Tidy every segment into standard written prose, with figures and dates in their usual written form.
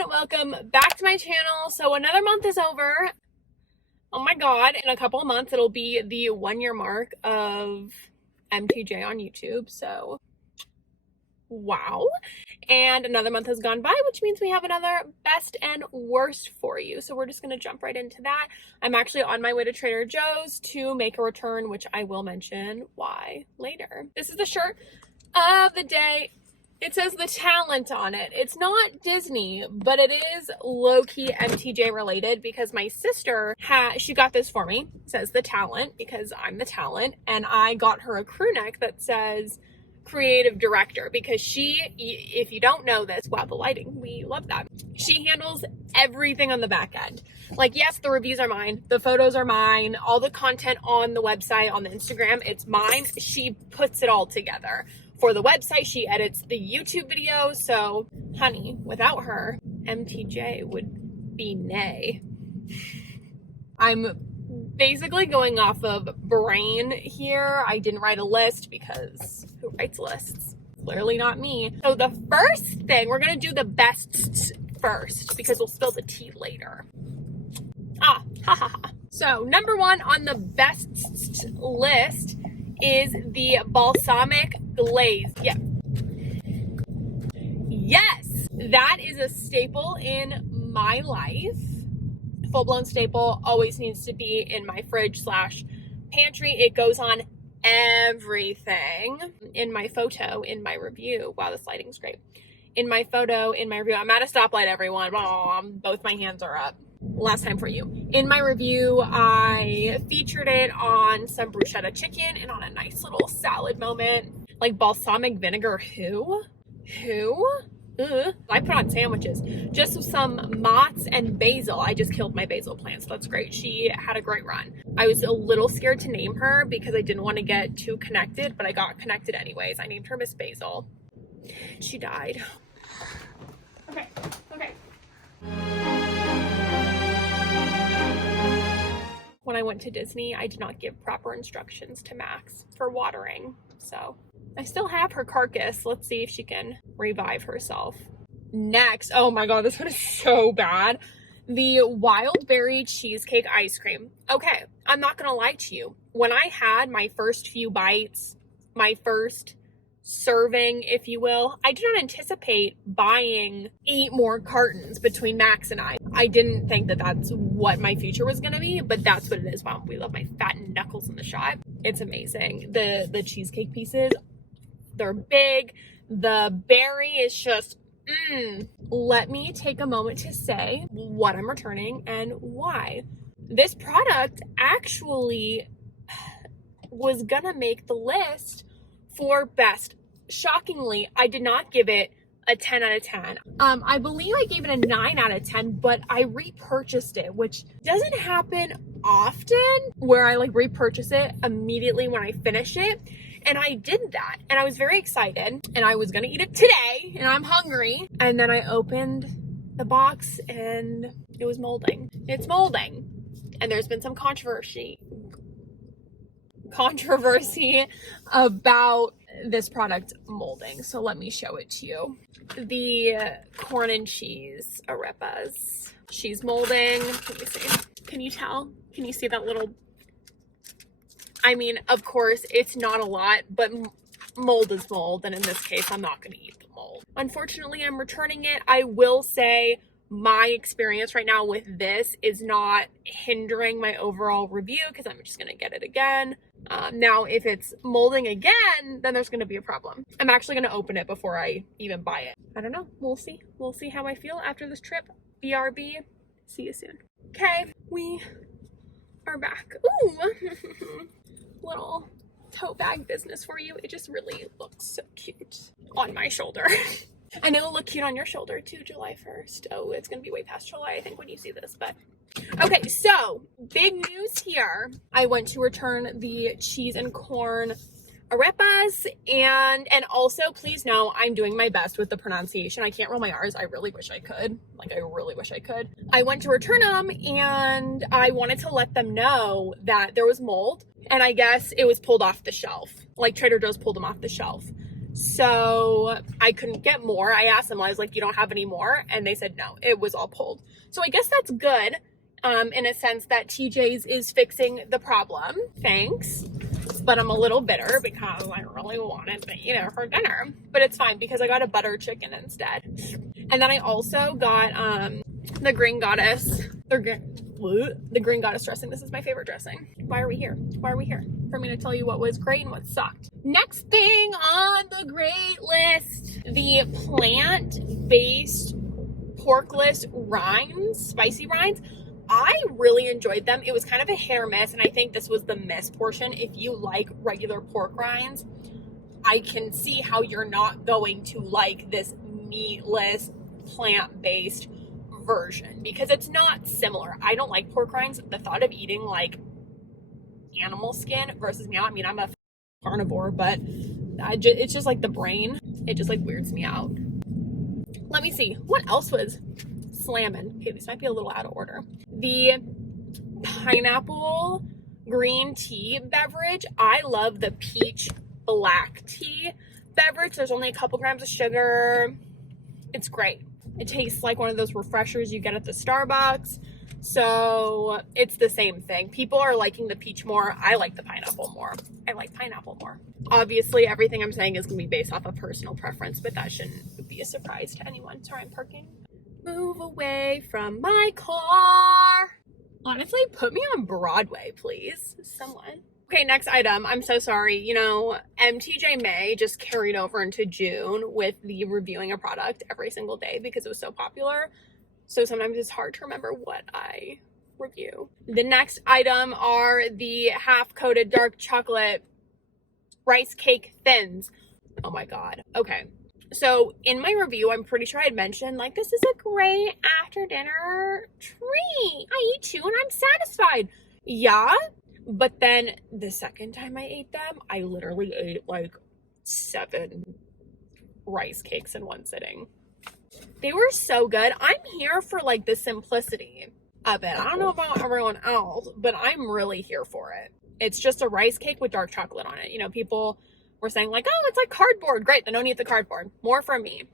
everyone, welcome back to my channel. So another month is over. Oh my god, in a couple of months it'll be the 1 year mark of MTJ on YouTube, so wow. And another month has gone by, which means we have another best and worst for you. So we're just going to jump right into that. I'm actually on my way to Trader Joe's to make a return, which I will mention why later. This is the shirt of the day. It says The Talent on it. It's not Disney, but it is low-key MTJ related because my sister she got this for me. It says The Talent because I'm the talent, and I got her a crew neck that says creative director because she, if you don't know this, wow, the lighting, we love that. She handles everything on the back end. Like, yes, the reviews are mine, the photos are mine, all the content on the website, on the Instagram, it's mine. She puts it all together. For the website, she edits the YouTube videos. So, honey, without her, MTJ would be nay. I'm basically going off of brain here. I didn't write a list because who writes lists? Clearly not me. So the first thing, we're going to do the best first because we'll spill the tea later. Ha ha ha. So number one on the best list is the balsamic glaze. Yeah. Yes, that is a staple in my life. Full-blown staple, always needs to be in my fridge / pantry. It goes on everything. In my photo, in my review. Wow, this lighting's great. In my photo, in my review. I'm at a stoplight, everyone. Both my hands are up. Last time for you. In my review, I featured it on some bruschetta chicken and on a nice little salad moment. Like balsamic vinegar, who? I put on sandwiches. Just some mozz and basil. I just killed my basil plant, so that's great. She had a great run. I was a little scared to name her because I didn't want to get too connected, but I got connected anyways. I named her Miss Basil. She died. Okay. When I went to Disney, I did not give proper instructions to Max for watering, so I still have her carcass. Let's see if she can revive herself. Next, oh my god, this one is so bad. The wild berry cheesecake ice cream. Okay, I'm not gonna lie to you. When I had my first few bites, my first serving, if you will, I did not anticipate buying 8 more cartons between Max and I. I didn't think that that's what my future was going to be, but that's what it is. Wow, we love my fat knuckles in the shot. It's amazing. The cheesecake pieces, they're big. The berry is just, Let me take a moment to say what I'm returning and why. This product actually was gonna make the list for best. Shockingly, I did not give it a 10 out of 10. I believe I gave it a 9 out of 10, but I repurchased it, which doesn't happen often where I repurchase it immediately when I finish it. And I did that and I was very excited and I was gonna eat it today and I'm hungry. And then I opened the box and it was molding. It's molding. And there's been some controversy about this product molding. So let me show it to you. The corn and cheese arepas. She's molding. Let me see. Can you tell? Can you see that little? I mean, of course, it's not a lot, but mold is mold. And in this case, I'm not going to eat the mold. Unfortunately, I'm returning it. I will say my experience right now with this is not hindering my overall review because I'm just going to get it again. Now, if it's molding again, then there's going to be a problem. I'm actually going to open it before I even buy it. I don't know. We'll see. We'll see how I feel after this trip. BRB. See you soon. Okay, we are back. Ooh, little tote bag business for you. It just really looks so cute on my shoulder. And it'll look cute on your shoulder too, July 1st. Oh, it's going to be way past July, I think, when you see this, but okay, so big news here. I went to return the cheese and corn arepas, and also please know I'm doing my best with the pronunciation. I can't roll my R's. I really wish I could. I really wish I could. I went to return them and I wanted to let them know that there was mold, and I guess it was pulled off the shelf. Like Trader Joe's pulled them off the shelf. So I couldn't get more. I asked them, I was like, you don't have any more? And they said no, it was all pulled. So I guess that's good, in a sense that TJ's is fixing the problem. Thanks. But I'm a little bitter because I really wanted to eat it for dinner. But it's fine because I got a butter chicken instead. And then I also got the Green Goddess, the Green Goddess dressing. This is my favorite dressing. Why are we here? Why are we here? For me to tell you what was great and what sucked. Next thing on the great list, the plant-based porkless rinds, spicy rinds. I really enjoyed them. It was kind of a hit or miss, and I think this was the miss portion. If you like regular pork rinds, I can see how you're not going to like this meatless, plant-based version because it's not similar. I don't like pork rinds. The thought of eating like animal skin versus meat, I mean, I'm a carnivore, but it's just like the brain. It just like weirds me out. Let me see. What else was slamming? Okay, this might be a little out of order. The pineapple green tea beverage. I love the peach black tea beverage. There's only a couple grams of sugar. It's great. It tastes like one of those refreshers you get at the Starbucks. So it's the same thing. People are liking the peach more. I like the pineapple more. I like pineapple more. Obviously, everything I'm saying is going to be based off of personal preference, but that shouldn't be a surprise to anyone. Sorry, I'm parking. Move away from my car. Honestly, put me on Broadway, please. Someone. Okay, next item. I'm so sorry. You know, MTJ May just carried over into June with the reviewing a product every single day because it was so popular. So sometimes it's hard to remember what I review. The next item are the half-coated dark chocolate rice cake thins. Oh my God. Okay. So in my review, I'm pretty sure I had mentioned, like, this is a great after dinner treat. I eat two and I'm satisfied. Yeah. But then the second time I ate them, I literally ate like 7 rice cakes in one sitting. They were so good. I'm here for like the simplicity of it. I don't know about everyone else, but I'm really here for it. It's just a rice cake with dark chocolate on it. You know, people were saying like, oh, it's like cardboard. Great, then don't eat the cardboard. More from me.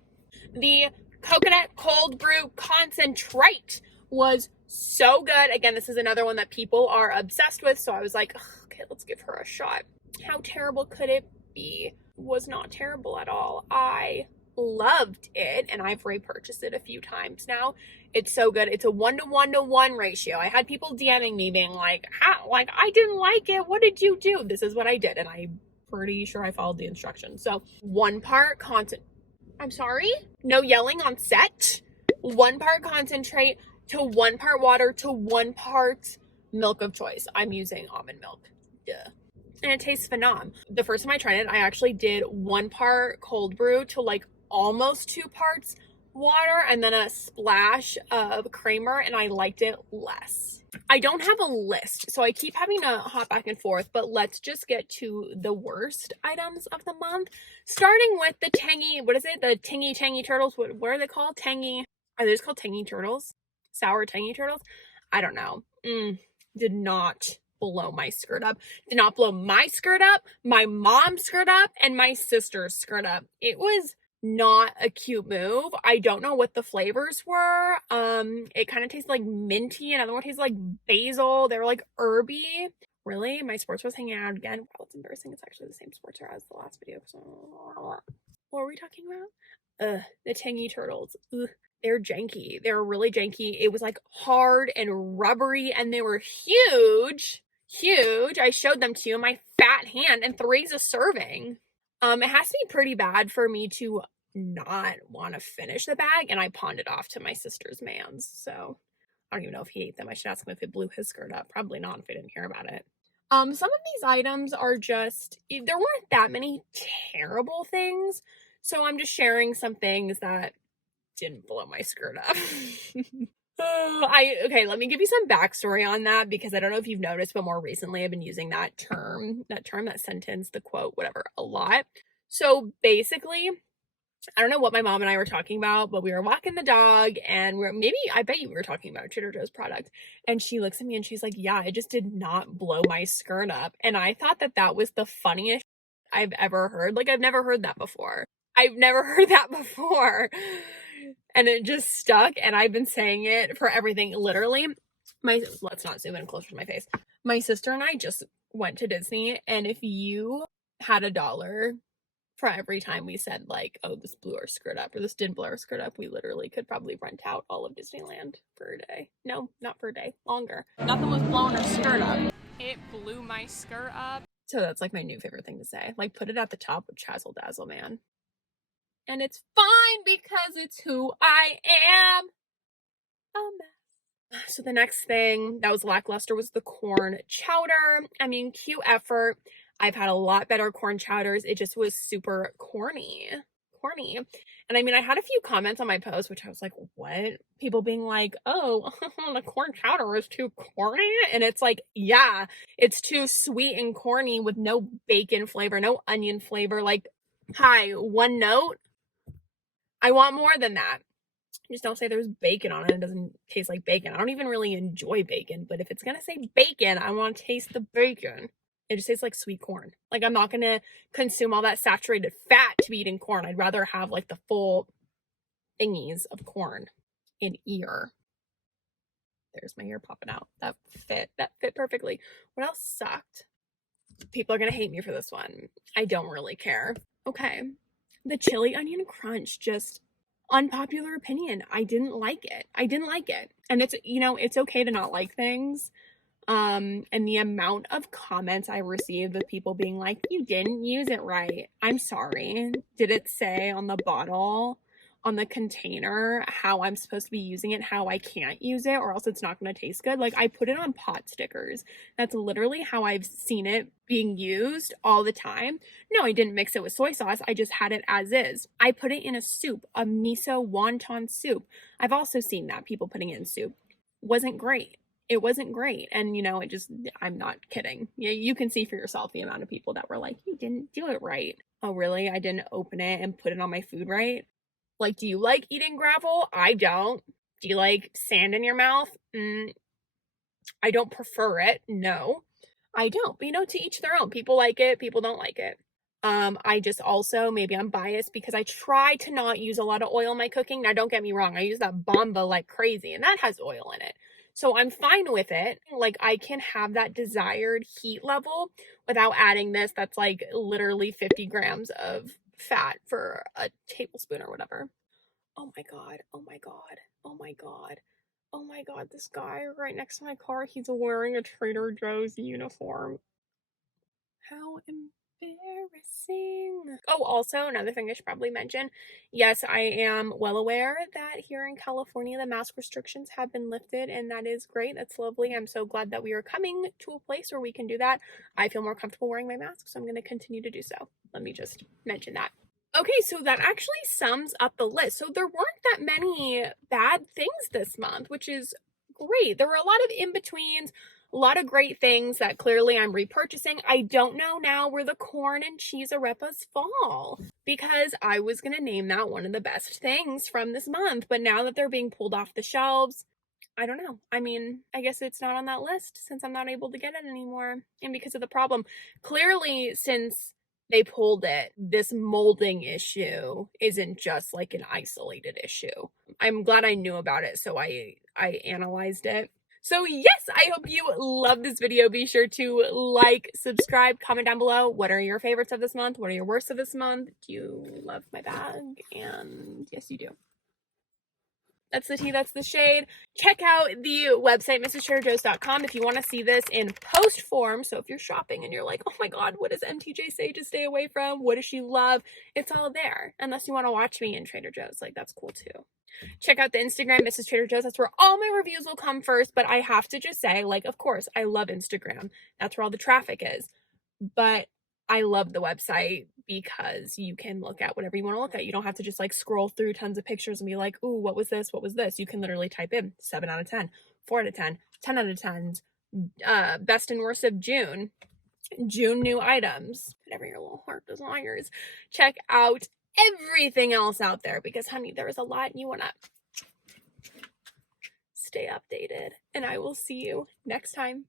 The coconut cold brew concentrate was so good. Again, this is another one that people are obsessed with. So I was like, okay, let's give her a shot. How terrible could it be? Was not terrible at all. I loved it, and I've repurchased it a few times now. It's so good. It's a 1-to-1-to-1 ratio. I had people DMing me being like, how? Like, I didn't like it. What did you do? This is what I did, and I'm pretty sure I followed the instructions. So 1 part I'm sorry? No yelling on set. 1 part concentrate to 1 part water to 1 part milk of choice. I'm using almond milk. Duh. And it tastes phenom. The first time I tried it, I actually did 1 part cold brew to like almost 2 parts water and then a splash of creamer, and I liked it less. I don't have a list, so I keep having to hop back and forth, but let's just get to the worst items of the month. Starting with the tangy, what is it? The tangy turtles. What are they called? Tangy. Are they just called tangy turtles? Sour tangy turtles? I don't know. Did not blow my skirt up. Did not blow my skirt up, my mom's skirt up, and my sister's skirt up. It was not a cute move. I don't know what the flavors were. It kind of tasted like minty. Another one tasted like basil. They were like herby. Really? My sports was hanging out again. Wow, it's embarrassing. It's actually the same sportswear as the last video. So, what were we talking about? The tangy turtles. Ugh. They're janky. They're really janky. It was like hard and rubbery, and they were huge. Huge. I showed them to you in my fat hand, and 3's a serving. It has to be pretty bad for me to not want to finish the bag, and I pawned it off to my sister's man's. So I don't even know if he ate them. I should ask him if it blew his skirt up. Probably not if I didn't hear about it. Some of these items are just, there weren't that many terrible things. So I'm just sharing some things that didn't blow my skirt up. Okay, let me give you some backstory on that, because I don't know if you've noticed, but more recently I've been using that sentence, the quote, whatever, a lot. So basically, I don't know what my mom and I were talking about, but we were walking the dog, and I bet you we were talking about a Trader Joe's product, and she looks at me and she's like, yeah, it just did not blow my skirt up. And I thought that was the funniest I've ever heard. Like, I've never heard that before. I've never heard that before. And it just stuck, and I've been saying it for everything. Literally, let's not zoom in closer to my face. My sister and I just went to Disney, and if you had $1 for every time we said, like, oh, this blew our skirt up or this didn't blow our skirt up, we literally could probably rent out all of Disneyland for a day. No, not for a day, longer. Nothing was blowing our skirt up. It blew my skirt up. So that's like my new favorite thing to say. Like, put it at the top with Chazzle Dazzle, man. And it's fine because it's who I am. A mess. So the next thing that was lackluster was the corn chowder. I mean, cute effort. I've had a lot better corn chowders. It just was super corny. And I mean, I had a few comments on my post, which I was like, what? People being like, oh, the corn chowder is too corny. And it's like, yeah, it's too sweet and corny with no bacon flavor, no onion flavor. Like, hi, one note. I want more than that. Just don't say there's bacon on it. It doesn't taste like bacon. I don't even really enjoy bacon, but if it's gonna say bacon, I want to taste the bacon. It just tastes like sweet corn. Like, I'm not gonna consume all that saturated fat to be eating corn. I'd rather have like the full thingies of corn in ear. There's my ear popping out. That fit perfectly. What else sucked? People are gonna hate me for this one. I don't really care. Okay. The chili onion crunch, just unpopular opinion. I didn't like it. And it's, you know, it's okay to not like things. And the amount of comments I received with people being like, you didn't use it right. I'm sorry. Did it say on the bottle, on the container, how I'm supposed to be using it, how I can't use it, or else it's not going to taste good? Like, I put it on pot stickers. That's literally how I've seen it being used all the time. No, I didn't mix it with soy sauce. I just had it as is. I put it in a soup, a miso wonton soup. I've also seen that, people putting it in soup. Wasn't great. It wasn't great. And, you know, it just, I'm not kidding. Yeah, you can see for yourself the amount of people that were like, you didn't do it right. Oh, really? I didn't open it and put it on my food right? Like, do you like eating gravel? I don't. Do you like sand in your mouth? I don't prefer it. No, I don't. But, you know, to each their own. People like it. People don't like it. I just also, maybe I'm biased because I try to not use a lot of oil in my cooking. Now, don't get me wrong. I use that Bomba like crazy, and that has oil in it. So I'm fine with it. Like, I can have that desired heat level without adding this. That's like literally 50 grams of fat for a tablespoon or whatever. Oh my God. Oh my God. Oh my God. Oh my God. This guy right next to my car, he's wearing a Trader Joe's uniform. How embarrassing. Oh, also, another thing I should probably mention. Yes, I am well aware that here in California, the mask restrictions have been lifted, and that is great. That's lovely. I'm so glad that we are coming to a place where we can do that. I feel more comfortable wearing my mask, so I'm going to continue to do so. Let me just mention that. Okay, so that actually sums up the list. So there weren't that many bad things this month, which is great. There were a lot of in-betweens, a lot of great things that clearly I'm repurchasing. I don't know now where the corn and cheese arepas fall, because I was going to name that one of the best things from this month. But now that they're being pulled off the shelves, I don't know. I mean, I guess it's not on that list since I'm not able to get it anymore. And because of the problem, clearly, since they pulled it, this molding issue isn't just like an isolated issue. I'm glad I knew about it, so I analyzed it. So yes, I hope you love this video. Be sure to like, subscribe, comment down below. What are your favorites of this month? What are your worst of this month? Do you love my bag? And yes, you do. That's the tea, that's the shade. Check out the website, mrstraderjoes.com, if you want to see this in post form. So if you're shopping and you're like, oh my God, what does MTJ say to stay away from? What does she love? It's all there. Unless you want to watch me in Trader Joe's. Like, that's cool too. Check out the Instagram, Mrs. Trader Joe's. That's where all my reviews will come first. But I have to just say, like, of course, I love Instagram. That's where all the traffic is. But I love the website because you can look at whatever you want to look at. You don't have to just like scroll through tons of pictures and be like, ooh, what was this? What was this? You can literally type in 7 out of 10, 4 out of 10, 10 out of 10, best and worst of June new items, whatever your little heart desires. Check out everything else out there because, honey, there is a lot and you want to stay updated. And I will see you next time.